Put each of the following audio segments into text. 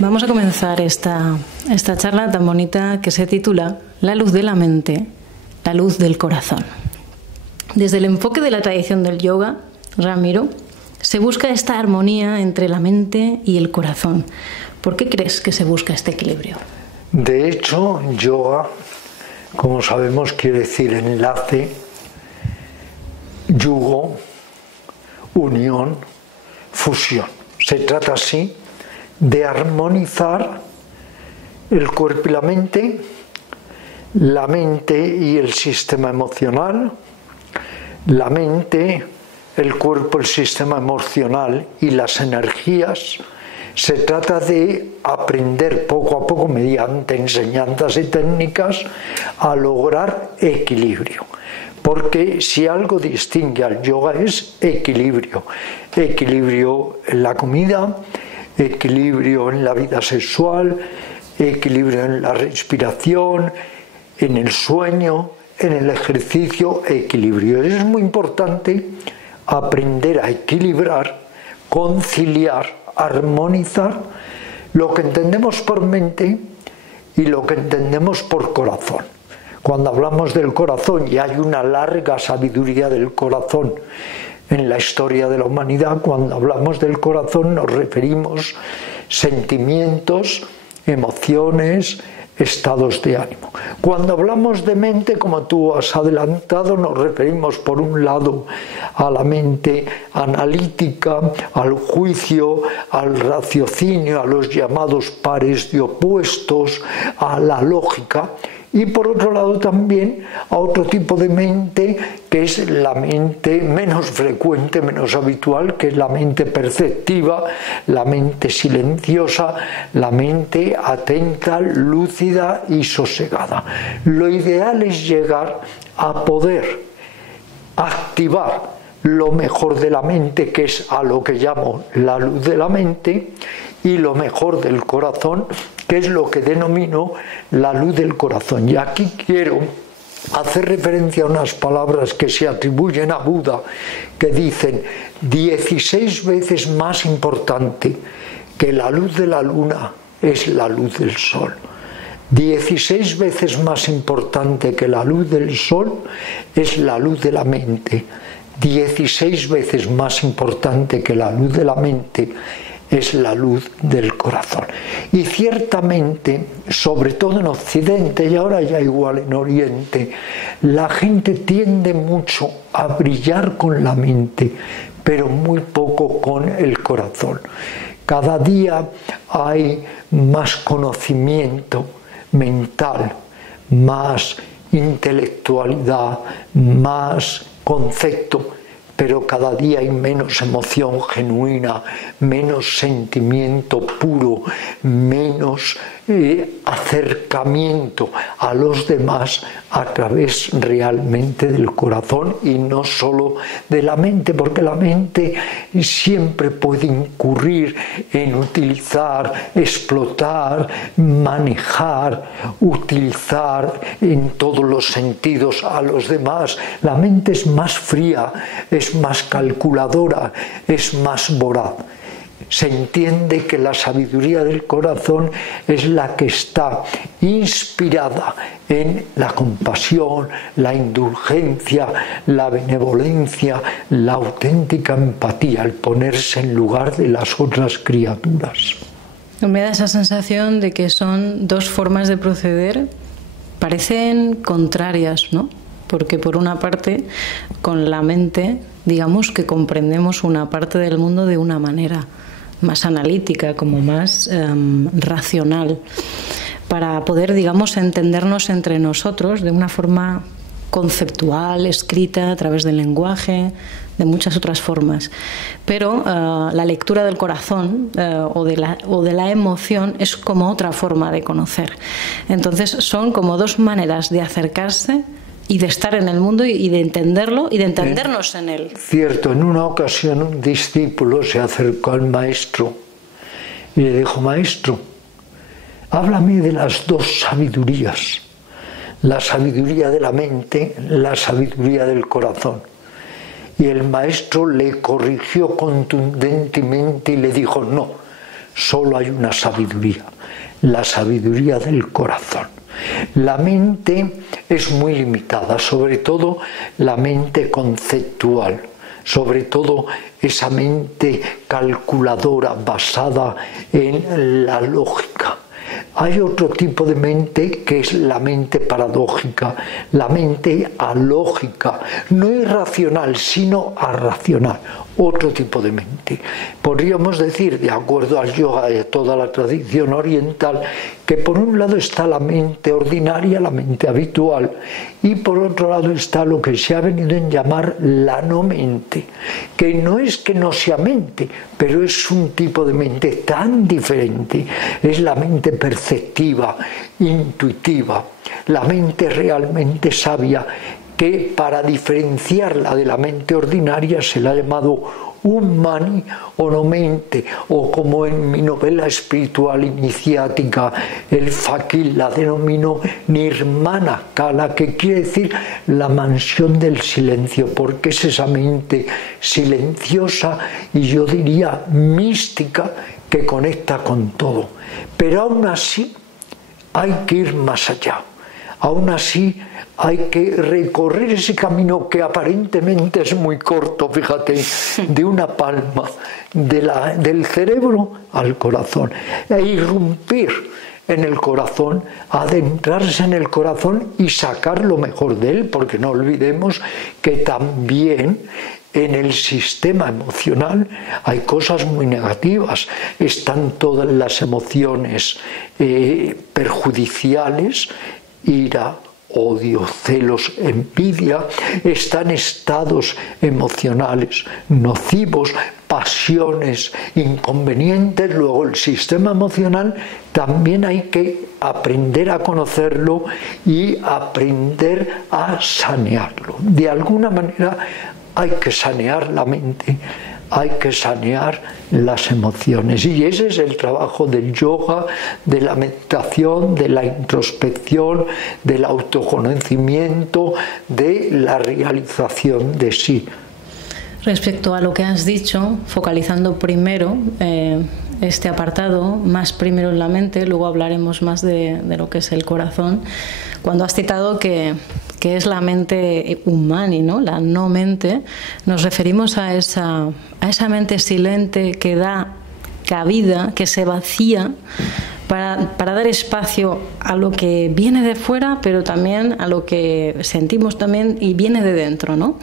Vamos a comenzar esta charla tan bonita que se titula La luz de la mente, la luz del corazón. Desde el enfoque de la tradición del yoga, Ramiro, se busca esta armonía entre la mente y el corazón. ¿Por qué crees que se busca este equilibrio? De hecho, yoga, como sabemos, quiere decir enlace, yugo, unión, fusión. Se trata así de armonizar el cuerpo y la mente y el sistema emocional, la mente, el cuerpo, el sistema emocional y las energías. Se trata de aprender poco a poco, mediante enseñanzas y técnicas, a lograr equilibrio. Porque si algo distingue al yoga es equilibrio. Equilibrio en la comida, equilibrio en la vida sexual, equilibrio en la respiración, en el sueño, en el ejercicio, equilibrio. Es muy importante aprender a equilibrar, conciliar, armonizar lo que entendemos por mente y lo que entendemos por corazón. Cuando hablamos del corazón, y hay una larga sabiduría del corazón en la historia de la humanidad, cuando hablamos del corazón nos referimos sentimientos, emociones, estados de ánimo. Cuando hablamos de mente, como tú has adelantado, nos referimos por un lado a la mente analítica, al juicio, al raciocinio, a los llamados pares de opuestos, a la lógica, y por otro lado también a otro tipo de mente, que es la mente menos frecuente, menos habitual, que es la mente perceptiva, la mente silenciosa, la mente atenta, lúcida y sosegada. Lo ideal es llegar a poder activar lo mejor de la mente, que es a lo que llamo la luz de la mente, y lo mejor del corazón, que es lo que denomino la luz del corazón. Y aquí quiero hacer referencia a unas palabras que se atribuyen a Buda, que dicen: 16 veces más importante que la luz de la luna es la luz del sol. 16 veces más importante que la luz del sol es la luz de la mente. 16 veces más importante que la luz de la mente es la luz del corazón. Y ciertamente, sobre todo en Occidente, y ahora ya igual en Oriente, la gente tiende mucho a brillar con la mente, pero muy poco con el corazón. Cada día hay más conocimiento mental, más intelectualidad, más concepto, pero cada día hay menos emoción genuina, menos sentimiento puro, menos acercamiento a los demás a través realmente del corazón y no solo de la mente, porque la mente siempre puede incurrir en utilizar, explotar, manejar, utilizar en todos los sentidos a los demás. La mente es más fría, es más calculadora, es más voraz. Se entiende que la sabiduría del corazón es la que está inspirada en la compasión, la indulgencia, la benevolencia, la auténtica empatía, el ponerse en lugar de las otras criaturas. Me da esa sensación de que son dos formas de proceder, parecen contrarias, ¿no? Porque por una parte, con la mente, digamos que comprendemos una parte del mundo de una manera más analítica, como más racional, para poder, digamos, entendernos entre nosotros de una forma conceptual, escrita, a través del lenguaje, de muchas otras formas. Pero la lectura del corazón o de la emoción es como otra forma de conocer. Entonces son como dos maneras de acercarse y de estar en el mundo y de entenderlo y de entendernos en él. Cierto, en una ocasión un discípulo se acercó al maestro y le dijo: maestro, háblame de las dos sabidurías, la sabiduría de la mente, la sabiduría del corazón. Y el maestro le corrigió contundentemente y le dijo: no, solo hay una sabiduría, la sabiduría del corazón. La mente es muy limitada, sobre todo la mente conceptual, sobre todo esa mente calculadora basada en la lógica. Hay otro tipo de mente que es la mente paradójica, la mente alógica, no irracional, sino arracional, otro tipo de mente. Podríamos decir, de acuerdo al yoga y a toda la tradición oriental, que por un lado está la mente ordinaria, la mente habitual, y por otro lado está lo que se ha venido a llamar la no mente, que no es que no sea mente, pero es un tipo de mente tan diferente, es la mente perceptiva, intuitiva, la mente realmente sabia, que para diferenciarla de la mente ordinaria se la ha llamado Ummani o no mente, o como en mi novela espiritual iniciática el fakir la denominó Nirmana Kala, que quiere decir la mansión del silencio, porque es esa mente silenciosa y yo diría mística que conecta con todo. Pero aún así hay que ir más allá, aún así hay que recorrer ese camino que aparentemente es muy corto, fíjate, de una palma del cerebro al corazón, e irrumpir en el corazón, adentrarse en el corazón y sacar lo mejor de él, porque no olvidemos que también en el sistema emocional hay cosas muy negativas, están todas las emociones perjudiciales, ira, odio, celos, envidia, están estados emocionales nocivos, pasiones inconvenientes. Luego el sistema emocional también hay que aprender a conocerlo y aprender a sanearlo. De alguna manera hay que sanear la mente, hay que sanear las emociones, y ese es el trabajo del yoga, de la meditación, de la introspección, del autoconocimiento, de la realización de sí. Respecto a lo que has dicho, focalizando primero este apartado, más primero en la mente, luego hablaremos más de lo que es el corazón. Cuando has citado que es la mente Ummani, ¿no? La no mente, nos referimos a esa mente silente que da cabida, que se vacía para dar espacio a lo que viene de fuera, pero también a lo que sentimos también y viene de dentro, ¿no?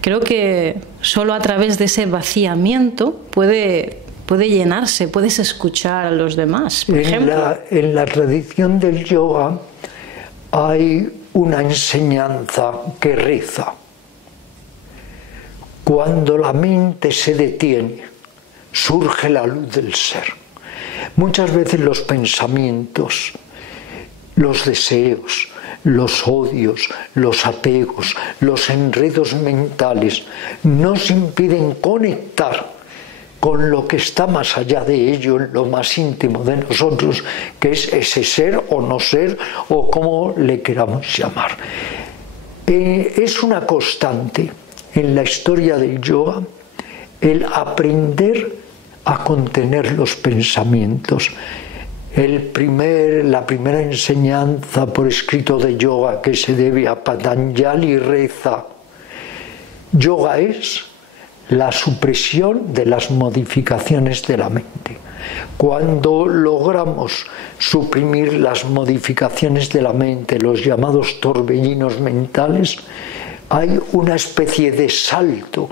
Creo que solo a través de ese vaciamiento puede llenarse, puedes escuchar a los demás. Por ejemplo, en la tradición del yoga hay una enseñanza que reza: cuando la mente se detiene, surge la luz del ser. Muchas veces los pensamientos, los deseos, los odios, los apegos, los enredos mentales nos impiden conectar con lo que está más allá de ello, en lo más íntimo de nosotros, que es ese ser o no ser, o como le queramos llamar. Es una constante en la historia del yoga el aprender a contener los pensamientos. La primera enseñanza por escrito de yoga que se debe a Patanjali reza: yoga es la supresión de las modificaciones de la mente. Cuando logramos suprimir las modificaciones de la mente, los llamados torbellinos mentales, hay una especie de salto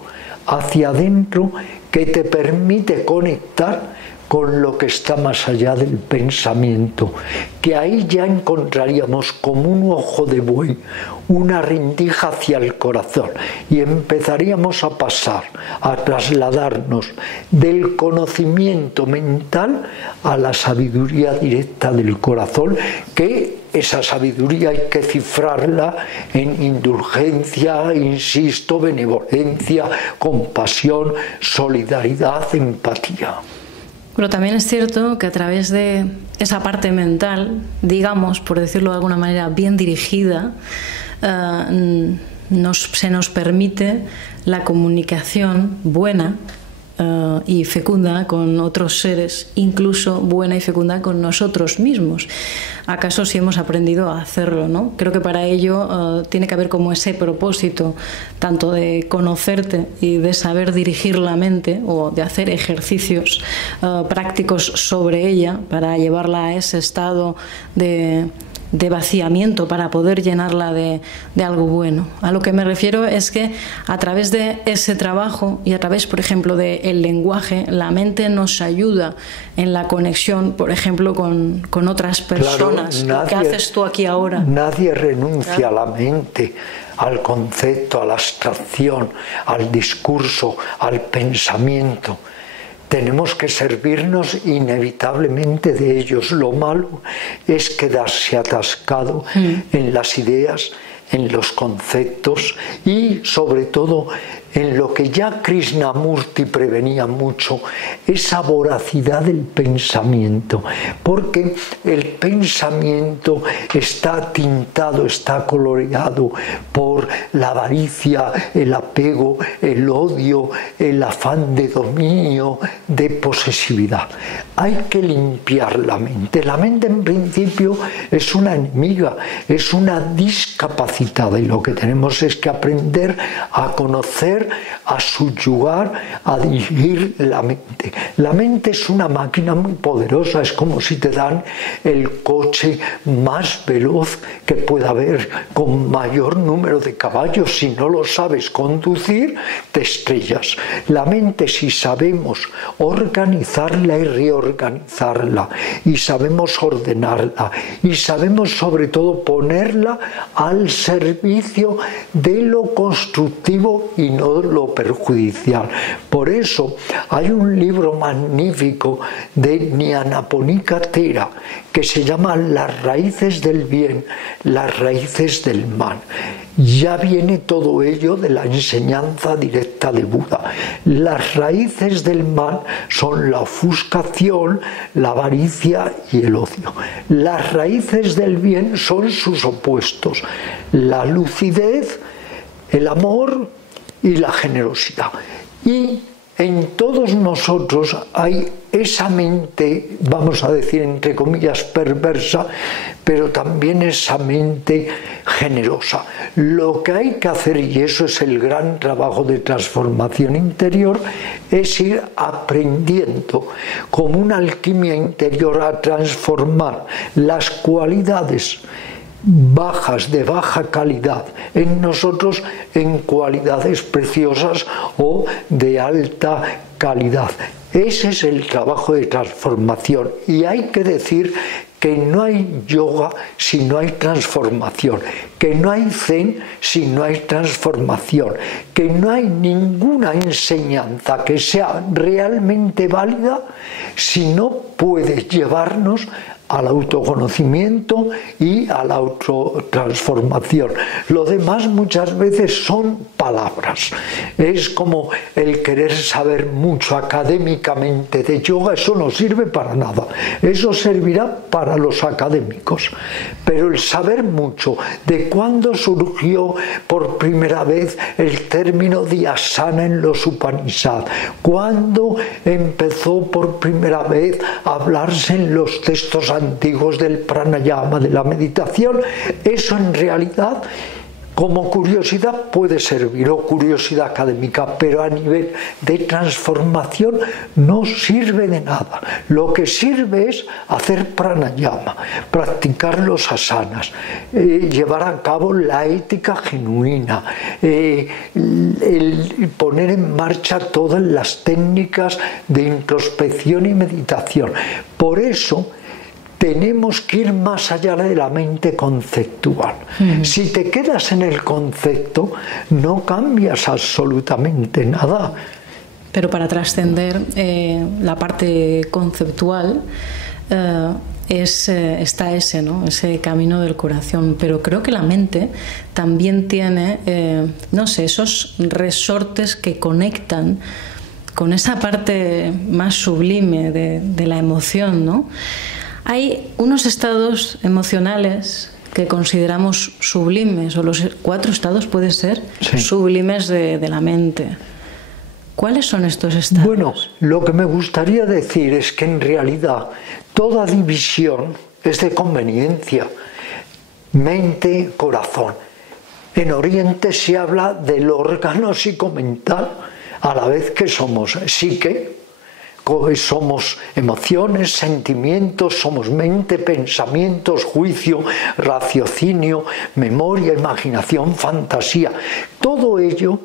hacia adentro que te permite conectar con lo que está más allá del pensamiento, que ahí ya encontraríamos como un ojo de buey, una rendija hacia el corazón, y empezaríamos a pasar, a trasladarnos del conocimiento mental a la sabiduría directa del corazón, que esa sabiduría hay que cifrarla en indulgencia, insisto, benevolencia, compasión, solidaridad, empatía. Pero también es cierto que a través de esa parte mental, digamos, por decirlo de alguna manera, bien dirigida, se nos permite la comunicación buena y fecunda con otros seres, incluso buena y fecunda con nosotros mismos. ¿Acaso si hemos aprendido a hacerlo, ¿no? Creo que para ello tiene que haber como ese propósito, tanto de conocerte y de saber dirigir la mente, o de hacer ejercicios prácticos sobre ella para llevarla a ese estado de vaciamiento, para poder llenarla de algo bueno. A lo que me refiero es que a través de ese trabajo y a través, por ejemplo, del lenguaje, la mente nos ayuda en la conexión, por ejemplo, con otras personas. Claro, ¿qué haces tú aquí ahora? Nadie renuncia a la mente, al concepto, a la abstracción, al discurso, al pensamiento. Tenemos que servirnos inevitablemente de ellos. Lo malo es quedarse atascado en las ideas, en los conceptos y sobre todo en lo que ya Krishnamurti prevenía mucho, esa voracidad del pensamiento, porque el pensamiento está tintado, está coloreado por la avaricia, el apego, el odio, el afán de dominio, de posesividad. Hay que limpiar la mente. La mente en principio es una enemiga, es una discapacitada y lo que tenemos es que aprender a conocer, a subyugar, a dirigir la mente. La mente es una máquina muy poderosa, es como si te dan el coche más veloz que pueda haber, con mayor número de caballos. Si no lo sabes conducir, te estrellas. La mente, si sabemos organizarla y reorganizarla, y sabemos ordenarla, y sabemos sobre todo ponerla al servicio de lo constructivo y no lo perjudicial. Por eso hay un libro magnífico de Nyanaponika Thera que se llama Las raíces del bien, las raíces del mal. Ya viene todo ello de la enseñanza directa de Buda. Las raíces del mal son la ofuscación, la avaricia y el odio. Las raíces del bien son sus opuestos, la lucidez, el amor y la generosidad. Y en todos nosotros hay esa mente, vamos a decir entre comillas, perversa, pero también esa mente generosa. Lo que hay que hacer, y eso es el gran trabajo de transformación interior, es ir aprendiendo como una alquimia interior a transformar las cualidades bajas, de baja calidad en nosotros, en cualidades preciosas o de alta calidad. Ese es el trabajo de transformación, y hay que decir que no hay yoga si no hay transformación, que no hay zen si no hay transformación, que no hay ninguna enseñanza que sea realmente válida si no puede llevarnos al autoconocimiento y a la autotransformación. Lo demás muchas veces son palabras. Es como el querer saber mucho académicamente de yoga, eso no sirve para nada. Eso servirá para los académicos. Pero el saber mucho de cuándo surgió por primera vez el término dhyasana en los Upanishads, cuándo empezó por primera vez a hablarse en los textos antiguos del pranayama, de la meditación, eso en realidad como curiosidad puede servir, o curiosidad académica, pero a nivel de transformación no sirve de nada. Lo que sirve es hacer pranayama, practicar los asanas, llevar a cabo la ética genuina, el poner en marcha todas las técnicas de introspección y meditación. Por eso tenemos que ir más allá de la mente conceptual. Si te quedas en el concepto, no cambias absolutamente nada. Pero para trascender la parte conceptual, está ese, ¿no? Ese camino del corazón. Pero creo que la mente también tiene, no sé, esos resortes que conectan con esa parte más sublime de la emoción, ¿no? Hay unos estados emocionales que consideramos sublimes, o los 4 estados pueden ser sublimes de la mente. ¿Cuáles son estos estados? Bueno, lo que me gustaría decir es que en realidad toda división es de conveniencia. Mente, corazón. En Oriente se habla del órgano psicomental, a la vez que somos psique, somos emociones, sentimientos, somos mente, pensamientos, juicio, raciocinio, memoria, imaginación, fantasía. Todo ello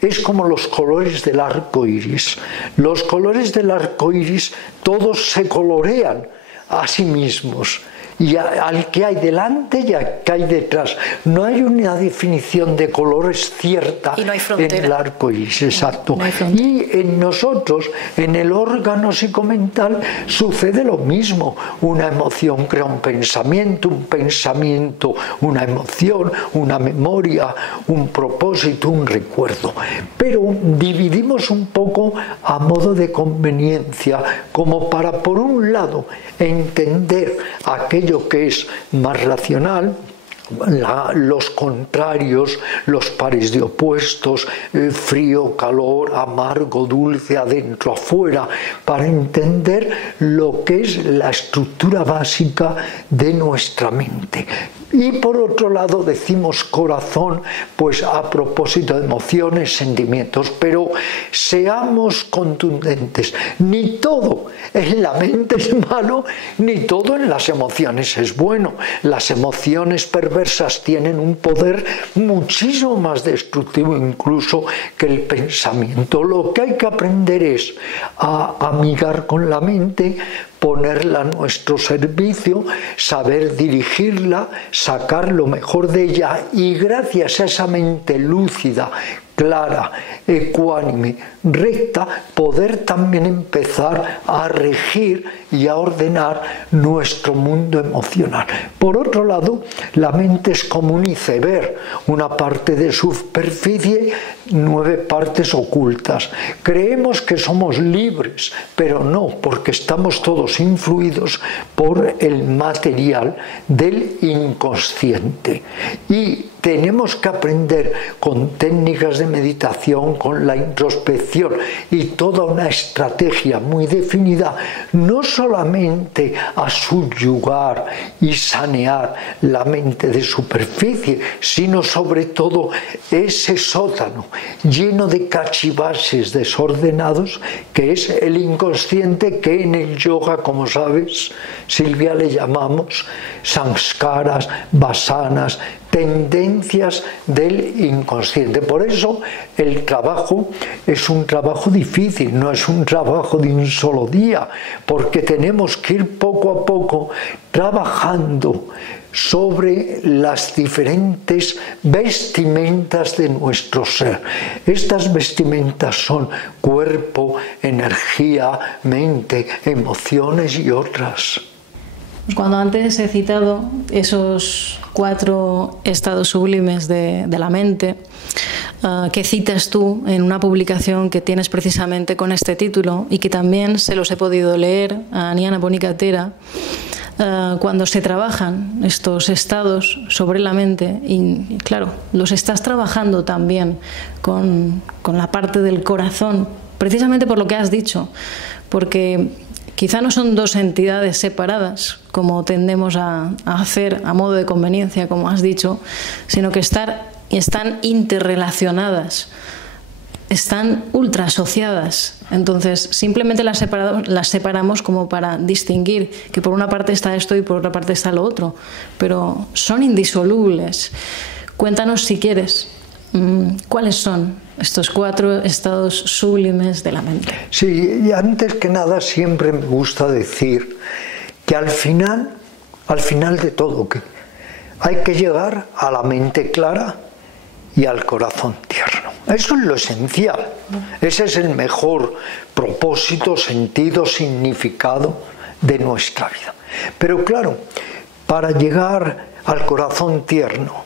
es como los colores del arco iris. Los colores del arco iris todos se colorean a sí mismos. Y al que hay delante y al que hay detrás. No hay una definición de colores cierta no en el arco iris, exacto. No y en nosotros, en el órgano psicomental, sucede lo mismo. Una emoción crea un pensamiento una emoción, una memoria, un propósito, un recuerdo. Pero dividimos un poco a modo de conveniencia, como para, por un lado, entender aquello que es más racional, los contrarios, los pares de opuestos, frío, calor, amargo, dulce, adentro, afuera, para entender lo que es la estructura básica de nuestra mente. Y por otro lado decimos corazón, pues a propósito de emociones, sentimientos, pero seamos contundentes. Ni todo en la mente es malo, ni todo en las emociones es bueno. Las emociones perversas tienen un poder muchísimo más destructivo incluso que el pensamiento. Lo que hay que aprender es a amigar con la mente, ponerla a nuestro servicio, saber dirigirla, sacar lo mejor de ella y gracias a esa mente lúcida, clara, ecuánime, recta, poder también empezar a regir y a ordenar nuestro mundo emocional. Por otro lado, la mente es como un iceberg, una parte de superficie, 9 partes ocultas. Creemos que somos libres, pero no, porque estamos todos influidos por el material del inconsciente. Y tenemos que aprender con técnicas de meditación, con la introspección y toda una estrategia muy definida, no solamente a subyugar y sanear la mente de superficie, sino sobre todo ese sótano lleno de cachivaches desordenados que es el inconsciente, que en el yoga, como sabes, Silvia, le llamamos samskaras, vasanas, tendencias del inconsciente. Por eso el trabajo es un trabajo difícil, no es un trabajo de un solo día, porque tenemos que ir poco a poco trabajando sobre las diferentes vestimentas de nuestro ser. Estas vestimentas son cuerpo, energía, mente, emociones y otras. Cuando antes he citado esos 4 estados sublimes de la mente, que citas tú en una publicación que tienes precisamente con este título y que también se los he podido leer a Niana Ponicatera, cuando se trabajan estos estados sobre la mente, y claro, los estás trabajando también con la parte del corazón, precisamente por lo que has dicho, porque quizá no son 2 entidades separadas, como tendemos a hacer a modo de conveniencia, como has dicho, sino que están interrelacionadas, están ultra asociadas. Entonces, simplemente las separamos como para distinguir que por una parte está esto y por otra parte está lo otro, pero son indisolubles. Cuéntanos, si quieres, ¿cuáles son estos 4 estados sublimes de la mente? Sí, y antes que nada siempre me gusta decir que al final de todo, que hay que llegar a la mente clara y al corazón tierno. Eso es lo esencial. Ese es el mejor propósito, sentido, significado de nuestra vida. Pero claro, para llegar al corazón tierno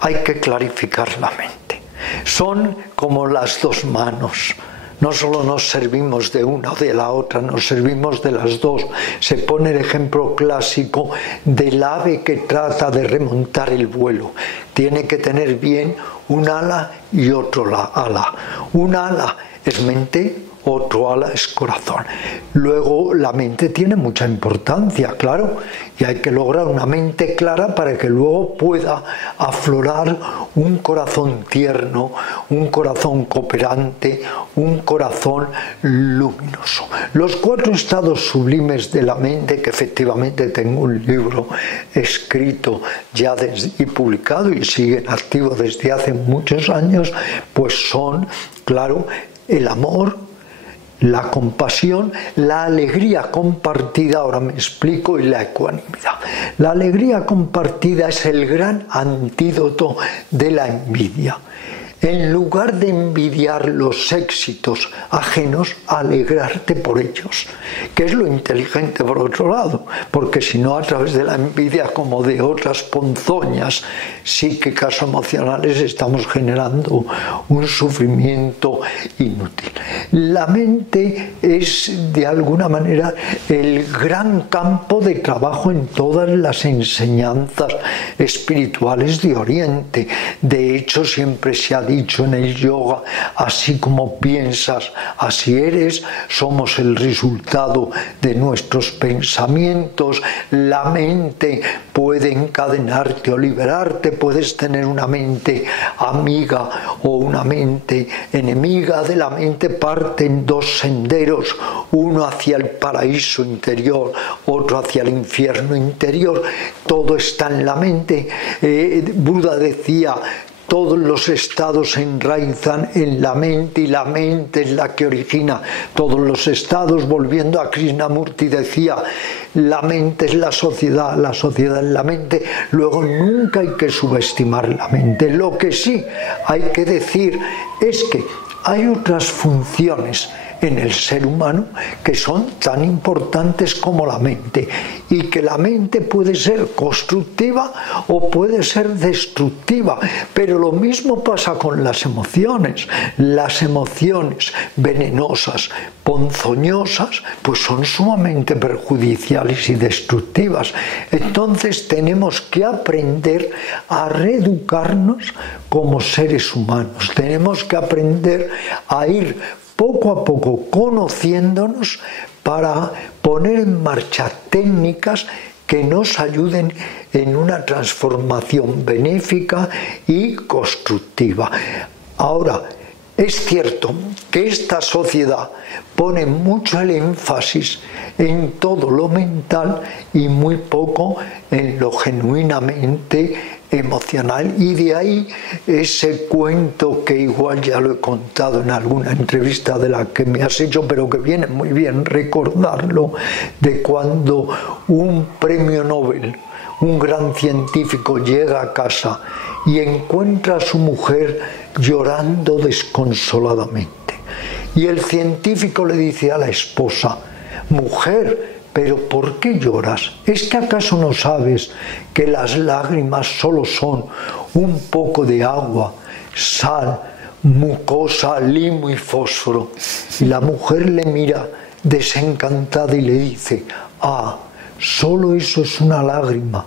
hay que clarificar la mente. Son como las 2 manos. No solo nos servimos de una o de la otra, nos servimos de las 2. Se pone el ejemplo clásico del ave que trata de remontar el vuelo. Tiene que tener bien un ala y otro ala. Un ala es mente, otro ala es corazón. Luego la mente tiene mucha importancia, claro, y hay que lograr una mente clara para que luego pueda aflorar un corazón tierno, un corazón cooperante, un corazón luminoso. Los 4 estados sublimes de la mente, que efectivamente tengo un libro escrito ya y publicado y sigue en activo desde hace muchos años, pues son, claro, el amor, la compasión, la alegría compartida, ahora me explico, y la ecuanimidad. La alegría compartida es el gran antídoto de la envidia. En lugar de envidiar los éxitos ajenos, alegrarte por ellos, que es lo inteligente por otro lado, porque si no, a través de la envidia, como de otras ponzoñas psíquicas o emocionales, estamos generando un sufrimiento inútil. La mente es, de alguna manera, el gran campo de trabajo en todas las enseñanzas espirituales de Oriente. De hecho, siempre se ha dicho en el yoga, así como piensas, así eres. Somos el resultado de nuestros pensamientos. La mente puede encadenarte o liberarte, puedes tener una mente amiga o una mente enemiga. De la mente parten 2 senderos, uno hacia el paraíso interior, otro hacia el infierno interior. Todo está en la mente. Buda decía, todos los estados se enraizan en la mente y la mente es la que origina todos los estados. Volviendo a Krishnamurti decía, la mente es la sociedad es la mente. Luego nunca hay que subestimar la mente. Lo que sí hay que decir es que hay otras funciones en el ser humano que son tan importantes como la mente, y que la mente puede ser constructiva o puede ser destructiva, pero lo mismo pasa con las emociones. Las emociones venenosas, ponzoñosas, pues son sumamente perjudiciales y destructivas. Entonces tenemos que aprender a reeducarnos como seres humanos. Tenemos que aprender a ir poco a poco conociéndonos para poner en marcha técnicas que nos ayuden en una transformación benéfica y constructiva. Ahora, es cierto que esta sociedad pone mucho el énfasis en todo lo mental y muy poco en lo genuinamente emocional, y de ahí ese cuento que igual ya lo he contado en alguna entrevista de la que me has hecho, pero que viene muy bien recordarlo, de cuando un premio Nobel, un gran científico, llega a casa y encuentra a su mujer llorando desconsoladamente, y el científico le dice a la esposa, mujer, ¿pero por qué lloras? ¿Es que acaso no sabes que las lágrimas solo son un poco de agua, sal, mucosa, limo y fósforo? Y la mujer le mira desencantada y le dice, ah, solo eso es una lágrima.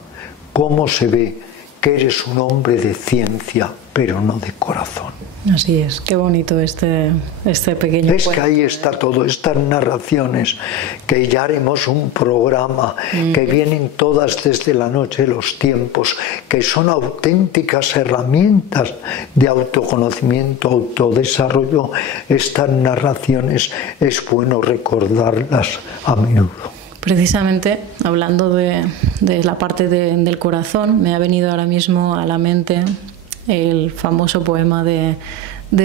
¿Cómo se ve que eres un hombre de ciencia, pero no de corazón? Así es, qué bonito este pequeño Es que ahí está todo, estas narraciones, que ya haremos un programa, que vienen todas desde la noche de los tiempos, que son auténticas herramientas de autoconocimiento, autodesarrollo. Estas narraciones es bueno recordarlas a menudo. Precisamente, hablando de la parte del corazón, me ha venido ahora mismo a la mente el famoso poema de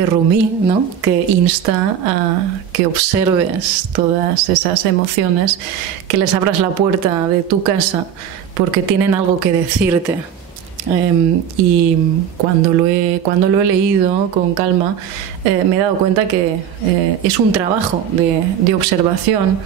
Rumi, ¿no?, que insta a que observes todas esas emociones, que les abras la puerta de tu casa porque tienen algo que decirte. Y cuando lo he leído con calma, me he dado cuenta que es un trabajo de observación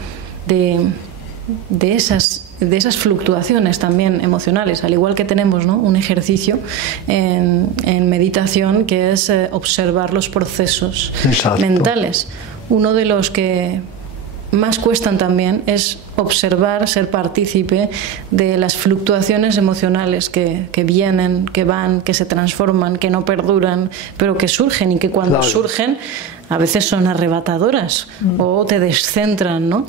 de esas fluctuaciones también emocionales, al igual que tenemos, ¿no?, un ejercicio en meditación que es observar los procesos mentales. Uno de los que más cuestan también es observar, ser partícipe de las fluctuaciones emocionales que vienen, que van, que se transforman, que no perduran, pero que surgen y que cuando surgen a veces son arrebatadoras o te descentran, ¿no?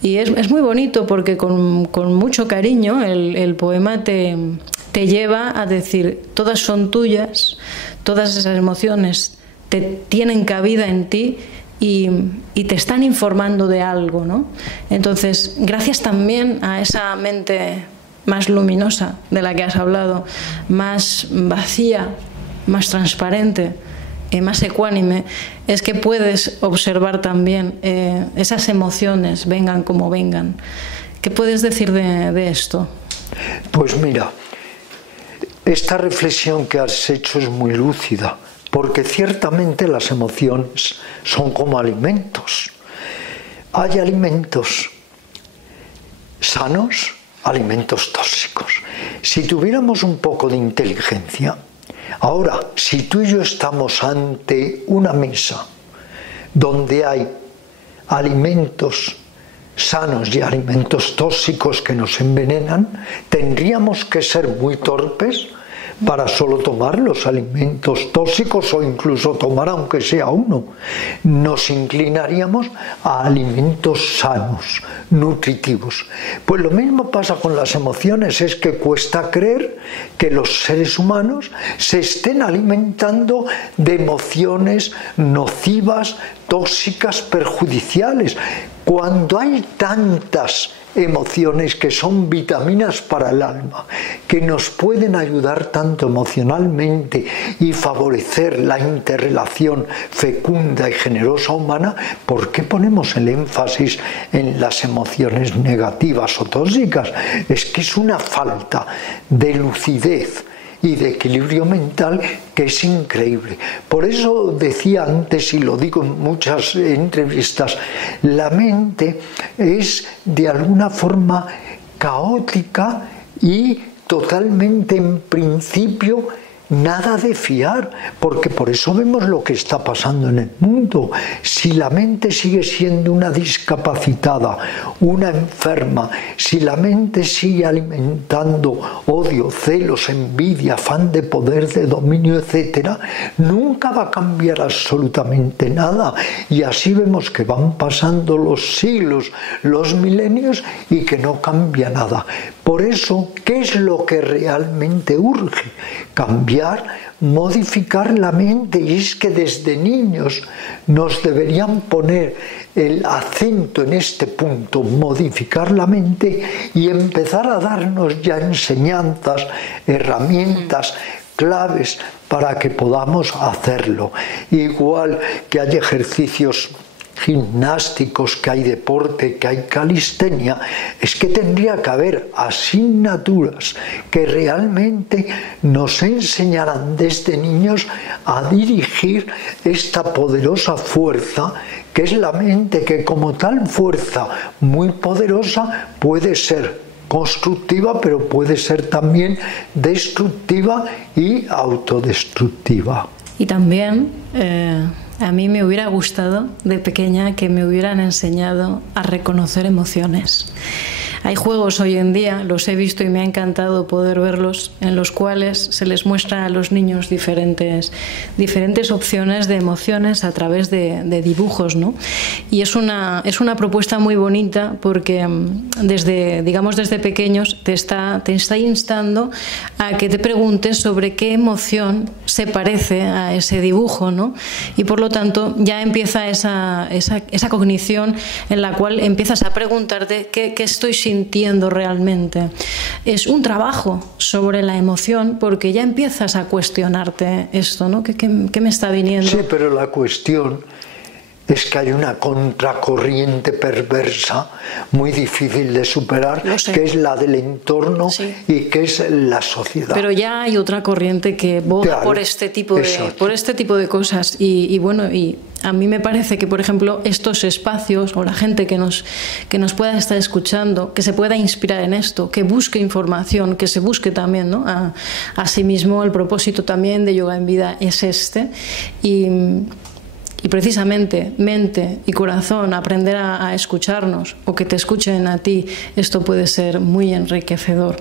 Y es muy bonito porque con mucho cariño el poema te lleva a decir, todas son tuyas, todas esas emociones tienen cabida en ti y te están informando de algo, ¿no? Entonces, gracias también a esa mente más luminosa de la que has hablado, más vacía, más transparente, más ecuánime, es que puedes observar también esas emociones, vengan como vengan. ¿Qué puedes decir de esto? Pues mira, esta reflexión que has hecho es muy lúcida, porque ciertamente las emociones son como alimentos. Hay alimentos sanos, alimentos tóxicos. Si tuviéramos un poco de inteligencia, ahora, si tú y yo estamos ante una mesa donde hay alimentos sanos y alimentos tóxicos que nos envenenan, tendríamos que ser muy torpes para solo tomar los alimentos tóxicos o incluso tomar aunque sea uno. Nos inclinaríamos a alimentos sanos, nutritivos. Pues lo mismo pasa con las emociones, es que cuesta creer que los seres humanos se estén alimentando de emociones nocivas, tóxicas, perjudiciales, cuando hay tantas emociones que son vitaminas para el alma, que nos pueden ayudar tanto emocionalmente y favorecer la interrelación fecunda y generosa humana. ¿Por qué ponemos el énfasis en las emociones negativas o tóxicas? Es que es una falta de lucidez y de equilibrio mental que es increíble. Por eso decía antes, y lo digo en muchas entrevistas, la mente es de alguna forma caótica y totalmente, en principio, nada de fiar, porque por eso vemos lo que está pasando en el mundo. Si la mente sigue siendo una discapacitada, una enferma, si la mente sigue alimentando odio, celos, envidia, afán de poder, de dominio, etc., nunca va a cambiar absolutamente nada. Y así vemos que van pasando los siglos, los milenios, y que no cambia nada. Por eso, ¿qué es lo que realmente urge? Cambiar, modificar la mente. Y es que desde niños nos deberían poner el acento en este punto, modificar la mente y empezar a darnos ya enseñanzas, herramientas, claves para que podamos hacerlo. Igual que hay ejercicios gimnásticos, que hay deporte, que hay calistenia, es que tendría que haber asignaturas que realmente nos enseñaran desde niños a dirigir esta poderosa fuerza que es la mente, que como tal fuerza muy poderosa puede ser constructiva, pero puede ser también destructiva y autodestructiva. Y también a mí me hubiera gustado de pequeña que me hubieran enseñado a reconocer emociones. Hay juegos hoy en día, los he visto y me ha encantado poder verlos, en los cuales se les muestra a los niños diferentes opciones de emociones a través de dibujos, ¿no? Y es una propuesta muy bonita porque desde pequeños te está instando a que te preguntes sobre qué emoción se parece a ese dibujo, ¿no? Y por lo tanto ya empieza esa cognición en la cual empiezas a preguntarte qué estoy sintiendo realmente. Es un trabajo sobre la emoción porque ya empiezas a cuestionarte esto, ¿no? ¿Qué me está viniendo? Sí, pero la cuestión es que hay una contracorriente perversa muy difícil de superar, que es la del entorno, sí, y que es la sociedad. Pero ya hay otra corriente que boga, claro, por este tipo de cosas. Y bueno, y a mí me parece que, por ejemplo, estos espacios o la gente que nos pueda estar escuchando, que se pueda inspirar en esto, que busque información, que se busque también, ¿no?, a sí mismo. El propósito también de Yoga en Vida es este. Y precisamente mente y corazón, aprender a escucharnos o que te escuchen a ti, esto puede ser muy enriquecedor.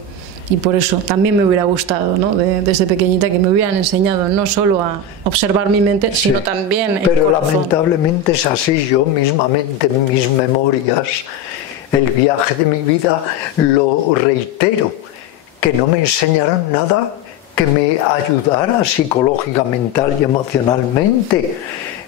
Y por eso también me hubiera gustado, ¿no? Desde pequeñita, que me hubieran enseñado no solo a observar mi mente, sino también el pero corazón. Lamentablemente es así. Yo mismamente en mis memorias, el viaje de mi vida, lo reitero, que no me enseñaron nada que me ayudara psicológica, mental y emocionalmente.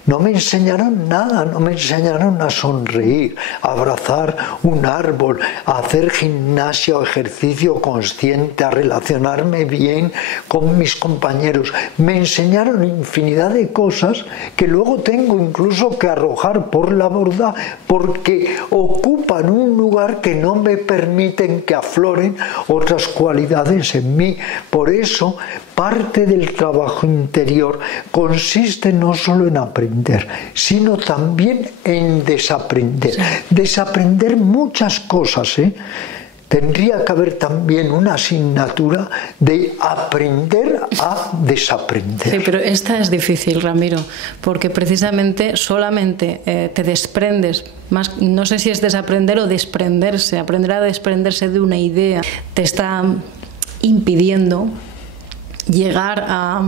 No me enseñaron nada, no me enseñaron a sonreír, a abrazar un árbol, a hacer gimnasia o ejercicio consciente, a relacionarme bien con mis compañeros. Me enseñaron infinidad de cosas que luego tengo incluso que arrojar por la borda porque ocupan un lugar que no me permiten que afloren otras cualidades en mí. Por eso, parte del trabajo interior consiste no solo en aprender, sino también en desaprender. Sí. Desaprender muchas cosas, ¿eh? Tendría que haber también una asignatura de aprender a desaprender. Sí, pero esta es difícil, Ramiro, porque precisamente solamente te desprendes, más, no sé si es desaprender o desprenderse, aprender a desprenderse de una idea, te está impidiendo llegar a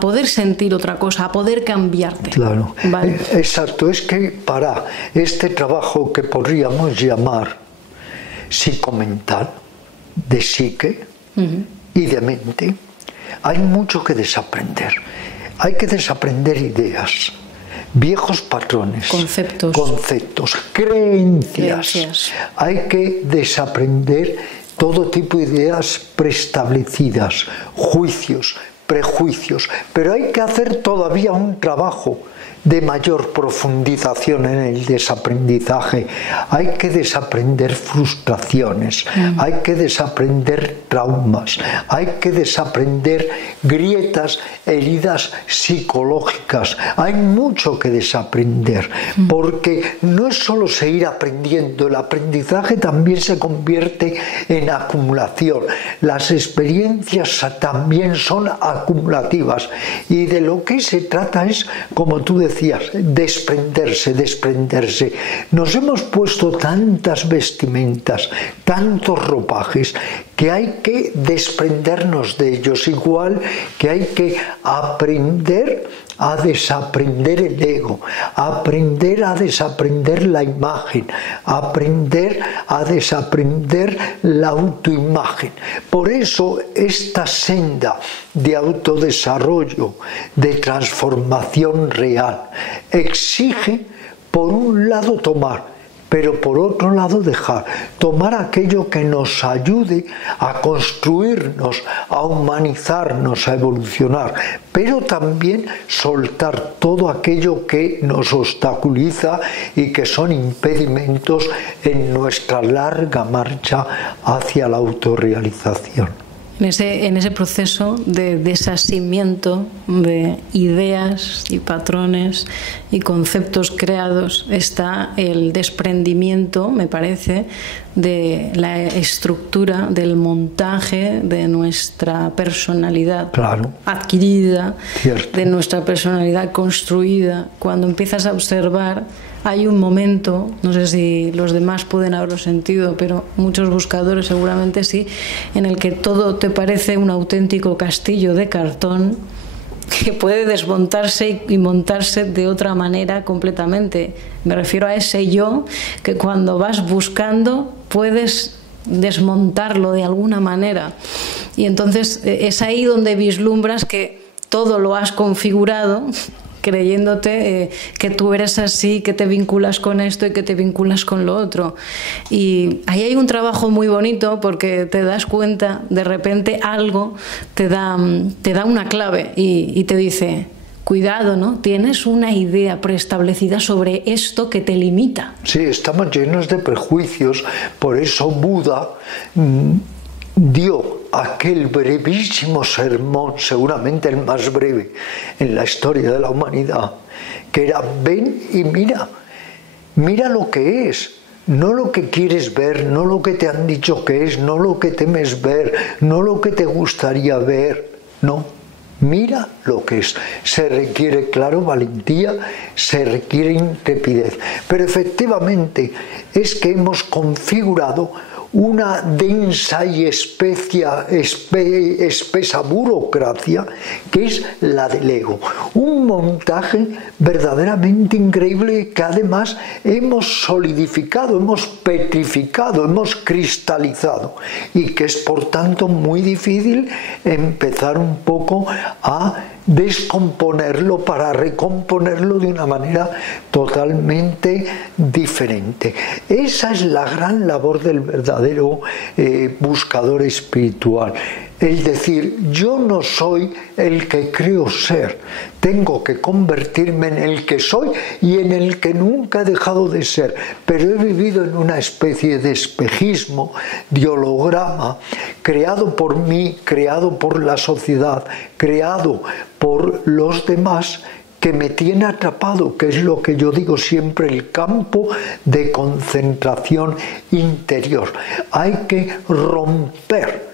poder sentir otra cosa, a poder cambiarte. Claro, ¿vale? Exacto, es que para este trabajo que podríamos llamar psicomental, de psique y de mente, hay mucho que desaprender. Hay que desaprender ideas, viejos patrones, conceptos, creencias. Hay que desaprender todo tipo de ideas preestablecidas, juicios, prejuicios, pero hay que hacer todavía un trabajo de mayor profundización en el desaprendizaje. Hay que desaprender frustraciones, hay que desaprender traumas, hay que desaprender grietas, heridas psicológicas. Hay mucho que desaprender, porque no es solo seguir aprendiendo, el aprendizaje también se convierte en acumulación. Las experiencias también son acumulativas y de lo que se trata es, como tú decías, desprenderse. Nos hemos puesto tantas vestimentas, tantos ropajes, que hay que desprendernos de ellos, igual que hay que aprender a desaprender el ego, aprender a desaprender la imagen, aprender a desaprender la autoimagen. Por eso esta senda de autodesarrollo, de transformación real, exige por un lado tomar, pero por otro lado dejar, tomar aquello que nos ayude a construirnos, a humanizarnos, a evolucionar, pero también soltar todo aquello que nos obstaculiza y que son impedimentos en nuestra larga marcha hacia la autorrealización. En ese proceso de desasimiento de ideas y patrones y conceptos creados está el desprendimiento, me parece, de la estructura, del montaje de nuestra personalidad adquirida, de nuestra personalidad construida. Cuando empiezas a observar, hay un momento, no sé si los demás pueden haberlo sentido, pero muchos buscadores seguramente sí, en el que todo te parece un auténtico castillo de cartón que puede desmontarse y montarse de otra manera completamente. Me refiero a ese yo que cuando vas buscando puedes desmontarlo de alguna manera. Y entonces es ahí donde vislumbras que todo lo has configurado creyéndote que tú eres así, que te vinculas con esto y que te vinculas con lo otro. Y ahí hay un trabajo muy bonito porque te das cuenta, de repente algo te da una clave y te dice, cuidado, ¿no? Tienes una idea preestablecida sobre esto que te limita. Sí, estamos llenos de prejuicios, por eso Buda dio aquel brevísimo sermón, seguramente el más breve en la historia de la humanidad, que era: ven y mira lo que es, no lo que quieres ver, no lo que te han dicho que es, no lo que temes ver, no lo que te gustaría ver, no, Mira lo que es. Se requiere, claro, valentía, se requiere intrepidez. Pero efectivamente es que hemos configurado una densa y espesa burocracia que es la del ego. Un montaje verdaderamente increíble que además hemos solidificado, hemos petrificado, hemos cristalizado y que es por tanto muy difícil empezar un poco a descomponerlo para recomponerlo de una manera totalmente diferente. Esa es la gran labor del verdadero buscador espiritual. El decir, yo no soy el que creo ser, tengo que convertirme en el que soy y en el que nunca he dejado de ser, pero he vivido en una especie de espejismo, de holograma, creado por mí, creado por la sociedad, creado por los demás, que me tiene atrapado, que es lo que yo digo siempre, el campo de concentración interior. Hay que romper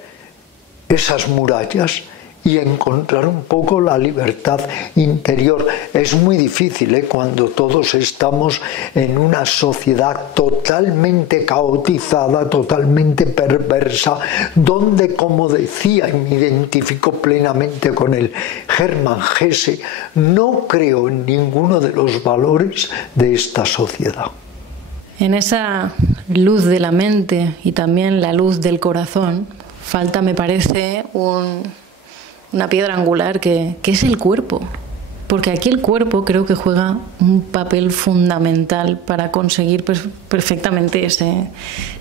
esas murallas y encontrar un poco la libertad interior. Es muy difícil cuando todos estamos en una sociedad totalmente caotizada, totalmente perversa, donde, como decía y me identifico plenamente con él, Hermann Hesse, no creo en ninguno de los valores de esta sociedad. En esa luz de la mente y también la luz del corazón, falta, me parece, una piedra angular que es el cuerpo. Porque aquí el cuerpo creo que juega un papel fundamental para conseguir perfectamente ese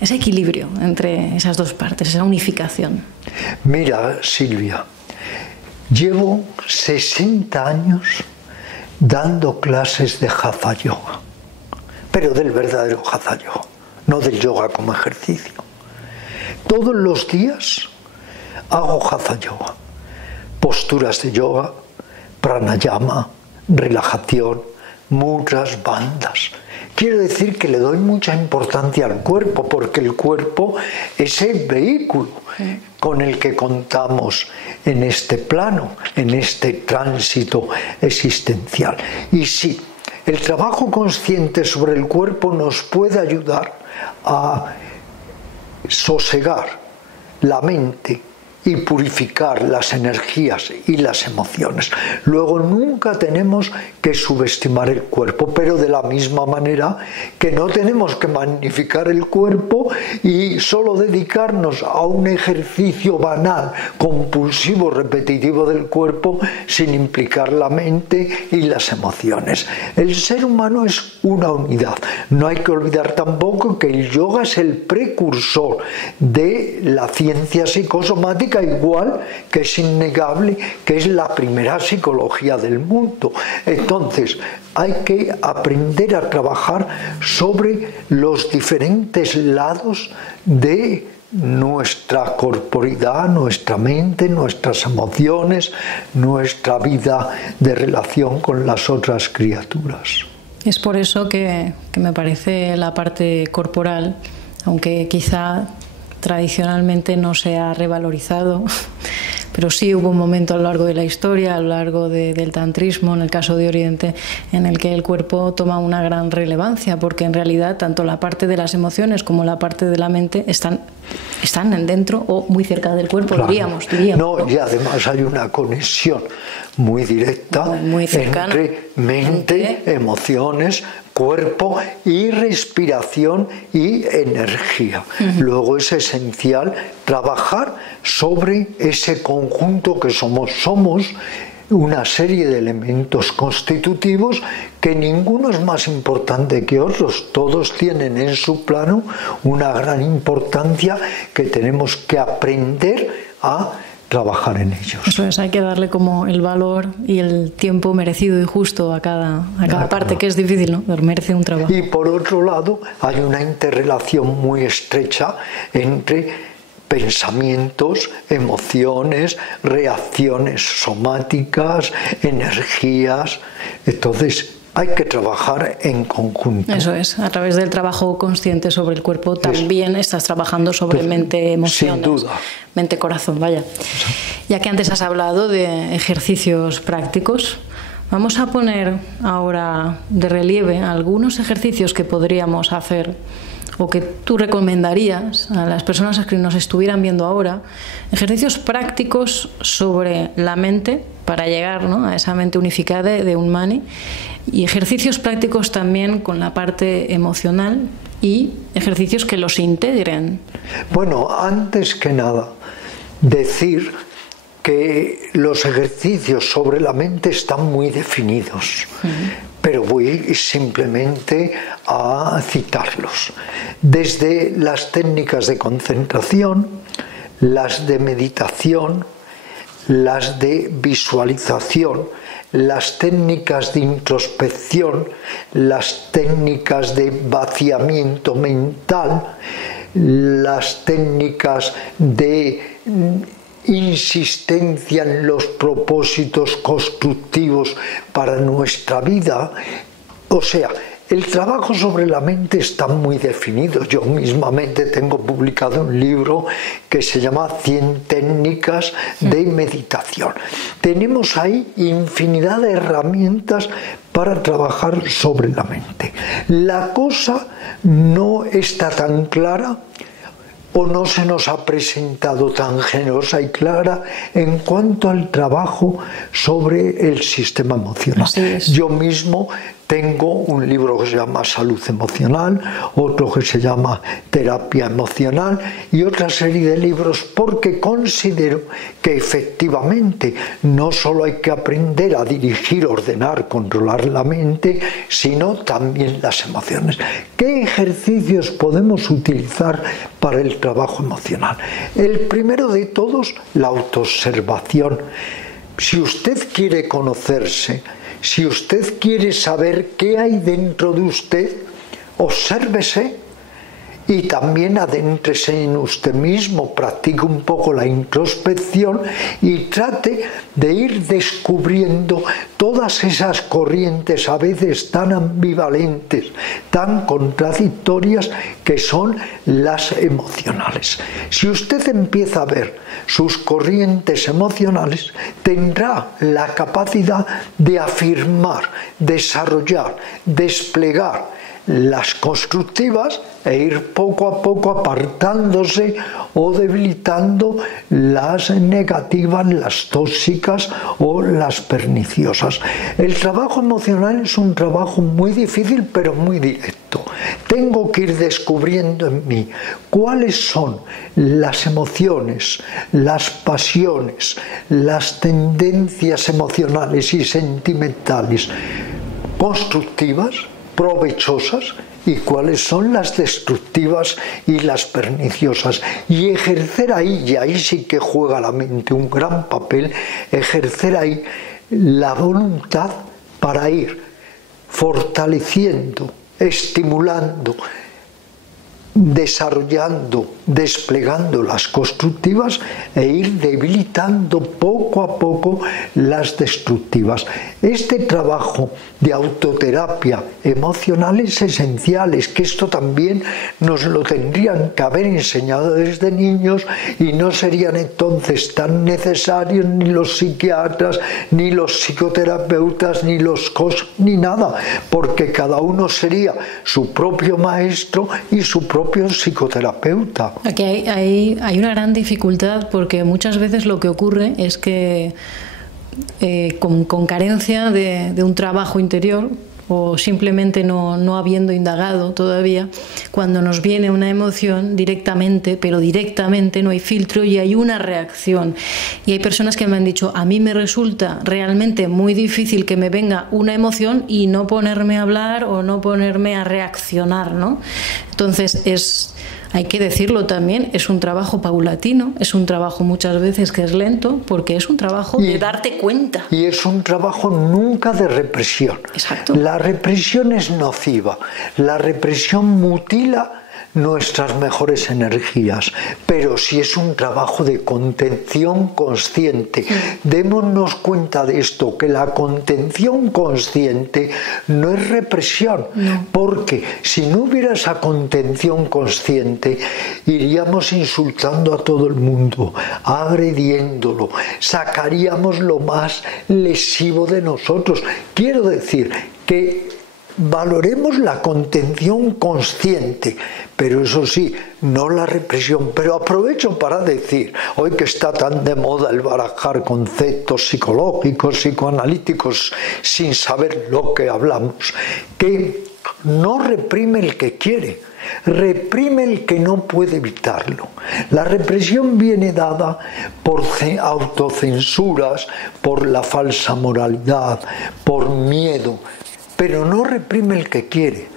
equilibrio entre esas dos partes, esa unificación. Mira, Silvia, llevo 60 años dando clases de Hatha Yoga, pero del verdadero Hatha Yoga, no del yoga como ejercicio. Todos los días hago Hatha Yoga, posturas de yoga, pranayama, relajación, mudras, bandas. Quiero decir que le doy mucha importancia al cuerpo, porque el cuerpo es el vehículo con el que contamos en este plano, en este tránsito existencial. Y sí, el trabajo consciente sobre el cuerpo nos puede ayudar a sosegar la mente y purificar las energías y las emociones. Luego nunca tenemos que subestimar el cuerpo, pero de la misma manera que no tenemos que magnificar el cuerpo y solo dedicarnos a un ejercicio banal, compulsivo, repetitivo del cuerpo sin implicar la mente y las emociones. El ser humano es una unidad. No hay que olvidar tampoco que el yoga es el precursor de la ciencia psicosomática, igual que es innegable que es la primera psicología del mundo. Entonces, hay que aprender a trabajar sobre los diferentes lados de nuestra corporidad, nuestra mente, nuestras emociones, nuestra vida de relación con las otras criaturas. Es por eso que me parece la parte corporal, aunque quizá tradicionalmente no se ha revalorizado, pero sí hubo un momento a lo largo de la historia, a lo largo del tantrismo, en el caso de Oriente, en el que el cuerpo toma una gran relevancia, porque en realidad tanto la parte de las emociones como la parte de la mente están dentro o muy cerca del cuerpo, claro. diríamos. No, y además hay una conexión muy directa muy entre mente, emociones, cuerpo y respiración y energía. Luego es esencial trabajar sobre ese conjunto que somos. Somos una serie de elementos constitutivos que ninguno es más importante que otros. Todos tienen en su plano una gran importancia que tenemos que aprender a trabajar en ellos. Eso es, hay que darle como el valor y el tiempo merecido y justo a cada parte, que es difícil, ¿no? Pero merece un trabajo. Y por otro lado, hay una interrelación muy estrecha entre pensamientos, emociones, reacciones somáticas, energías. Entonces, hay que trabajar en conjunto. Eso es, a través del trabajo consciente sobre el cuerpo también estás trabajando sobre mente, emociones. Sin duda. Mente, corazón, vaya. Ya que antes has hablado de ejercicios prácticos, vamos a poner ahora de relieve algunos ejercicios que podríamos hacer o que tú recomendarías a las personas que nos estuvieran viendo ahora, ejercicios prácticos sobre la mente para llegar, ¿no?, a esa mente unificada de un Mani, y ejercicios prácticos también con la parte emocional y ejercicios que los integren. Bueno, antes que nada, decir que los ejercicios sobre la mente están muy definidos. Pero voy simplemente a citarlos. Desde las técnicas de concentración, las de meditación, las de visualización, las técnicas de introspección, las técnicas de vaciamiento mental, las técnicas de insistencia en los propósitos constructivos para nuestra vida. O sea, el trabajo sobre la mente está muy definido. Yo mismamente tengo publicado un libro que se llama 100 técnicas de meditación. Tenemos ahí infinidad de herramientas para trabajar sobre la mente. La cosa no está tan clara o no se nos ha presentado tan generosa y clara en cuanto al trabajo sobre el sistema emocional. Así es. Yo mismo tengo un libro que se llama Salud Emocional, otro que se llama Terapia Emocional y otra serie de libros, porque considero que efectivamente no solo hay que aprender a dirigir, ordenar, controlar la mente, sino también las emociones. ¿Qué ejercicios podemos utilizar para el trabajo emocional? El primero de todos, la autoobservación. Si usted quiere conocerse, si usted quiere saber qué hay dentro de usted, obsérvese y también adéntrese en usted mismo, practique un poco la introspección y trate de ir descubriendo todas esas corrientes a veces tan ambivalentes, tan contradictorias que son las emocionales. Si usted empieza a ver sus corrientes emocionales, tendrá la capacidad de afirmar, desarrollar, desplegar las constructivas e ir poco a poco apartándose o debilitando las negativas, las tóxicas o las perniciosas. El trabajo emocional es un trabajo muy difícil pero muy directo. Tengo que ir descubriendo en mí cuáles son las emociones, las pasiones, las tendencias emocionales y sentimentales constructivas, provechosas, y cuáles son las destructivas y las perniciosas, y ejercer ahí, y ahí sí que juega la mente un gran papel, ejercer ahí la voluntad para ir fortaleciendo, estimulando, desarrollando, desplegando las constructivas e ir debilitando poco a poco las destructivas. Este trabajo de autoterapia emocional es esencial, es que esto también nos lo tendrían que haber enseñado desde niños y no serían entonces tan necesarios ni los psiquiatras, ni los psicoterapeutas, ni los ni nada, porque cada uno sería su propio maestro y su propio psicoterapeuta. Aquí hay una gran dificultad porque muchas veces lo que ocurre es que con carencia de un trabajo interior o simplemente no habiendo indagado todavía, cuando nos viene una emoción directamente, pero directamente no hay filtro y hay una reacción. Y hay personas que me han dicho, a mí me resulta realmente muy difícil que me venga una emoción y no ponerme a hablar o no ponerme a reaccionar, ¿no? Entonces hay que decirlo también, es un trabajo paulatino, es un trabajo muchas veces que es lento, porque es un trabajo de darte cuenta. Y es un trabajo nunca de represión. Exacto. La represión es nociva, la represión mutila nuestras mejores energías, pero si es un trabajo de contención consciente. Démonos cuenta de esto, que la contención consciente no es represión, porque si no hubiera esa contención consciente, iríamos insultando a todo el mundo, agrediéndolo, sacaríamos lo más lesivo de nosotros. Quiero decir que valoremos la contención consciente, pero eso sí, no la represión. Pero aprovecho para decir, hoy que está tan de moda el barajar conceptos psicológicos, psicoanalíticos, sin saber lo que hablamos, que no reprime el que quiere, reprime el que no puede evitarlo. La represión viene dada por autocensuras, por la falsa moralidad, por miedo, pero no reprime el que quiere.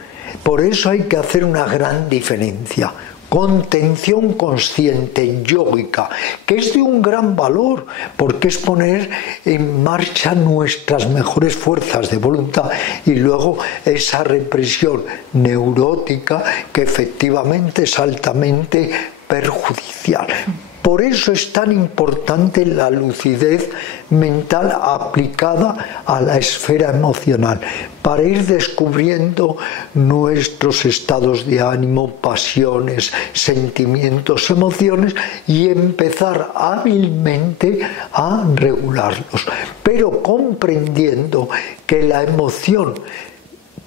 Por eso hay que hacer una gran diferencia. Contención consciente, yógica, que es de un gran valor, porque es poner en marcha nuestras mejores fuerzas de voluntad, y luego esa represión neurótica que efectivamente es altamente perjudicial. Por eso es tan importante la lucidez mental aplicada a la esfera emocional, para ir descubriendo nuestros estados de ánimo, pasiones, sentimientos, emociones, y empezar hábilmente a regularlos, pero comprendiendo que la emoción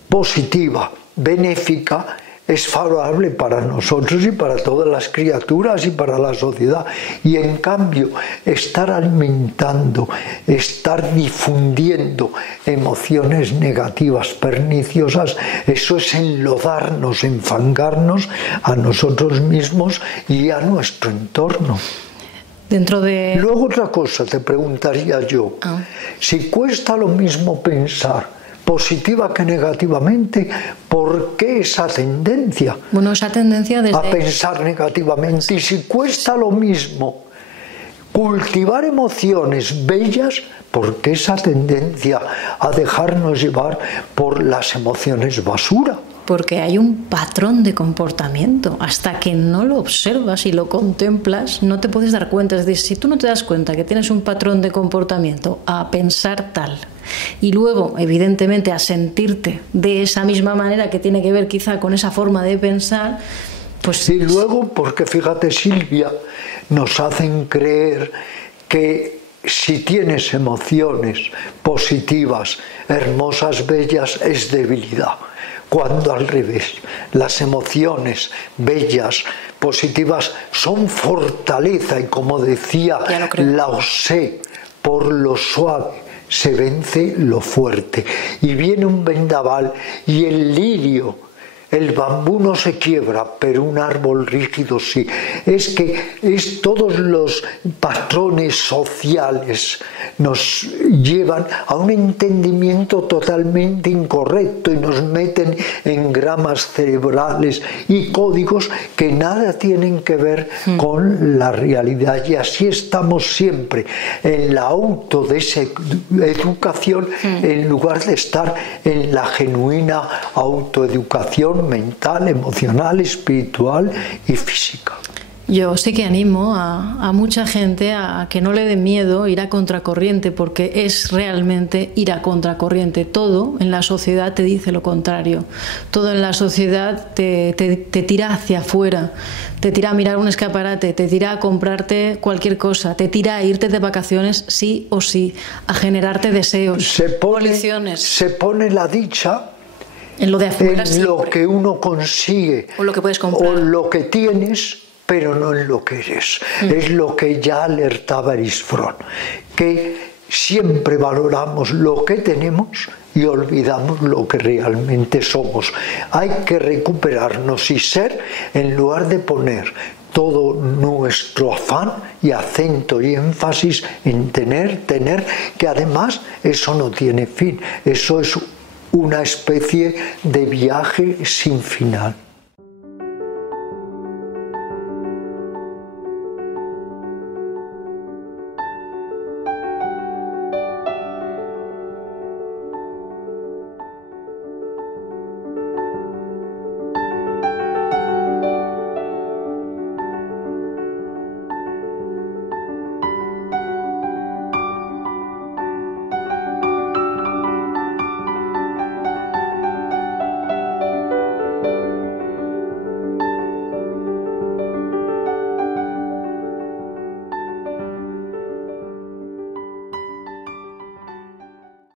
positiva, benéfica, es favorable para nosotros y para todas las criaturas y para la sociedad. Y en cambio, estar alimentando, estar difundiendo emociones negativas, perniciosas, eso es enlodarnos, enfangarnos a nosotros mismos y a nuestro entorno. Luego otra cosa te preguntaría yo, si cuesta lo mismo pensar positiva que negativamente, ¿por qué esa tendencia? Bueno, esa tendencia a pensar negativamente? Y si cuesta lo mismo cultivar emociones bellas, ¿por qué esa tendencia a dejarnos llevar por las emociones basura? Porque hay un patrón de comportamiento. Hasta que no lo observas y lo contemplas, no te puedes dar cuenta. Es decir, si tú no te das cuenta que tienes un patrón de comportamiento a pensar tal, y luego, evidentemente, a sentirte de esa misma manera, que tiene que ver quizá con esa forma de pensar, pues... Y luego, porque fíjate, Silvia, nos hacen creer que si tienes emociones positivas, hermosas, bellas, es debilidad. Cuando al revés, las emociones bellas, positivas, son fortaleza, y como decía Lao Tse, por lo suave se vence lo fuerte. Y viene un vendaval y el lirio, el bambú no se quiebra, pero un árbol rígido sí. Es que todos los patrones sociales nos llevan a un entendimiento totalmente incorrecto y nos meten en gramas cerebrales y códigos que nada tienen que ver con la realidad. Y así estamos siempre en la autoeducación en lugar de estar en la genuina autoeducación mental, emocional, espiritual y física. Yo sí que animo a mucha gente a que no le dé miedo ir a contracorriente, porque es realmente ir a contracorriente. Todo en la sociedad te dice lo contrario. Todo en la sociedad te tira hacia afuera, te tira a mirar un escaparate, te tira a comprarte cualquier cosa, te tira a irte de vacaciones sí o sí, a generarte deseos, se pone la dicha en lo de afuera, en lo que uno consigue o lo que puedes comprar, o lo que tienes, pero no en lo que eres. Es lo que ya alertaba Erich Fromm, que siempre valoramos lo que tenemos y olvidamos lo que realmente somos. Hay que recuperarnos y ser, en lugar de poner todo nuestro afán y acento y énfasis en tener, que además eso no tiene fin, eso es una especie de viaje sin final.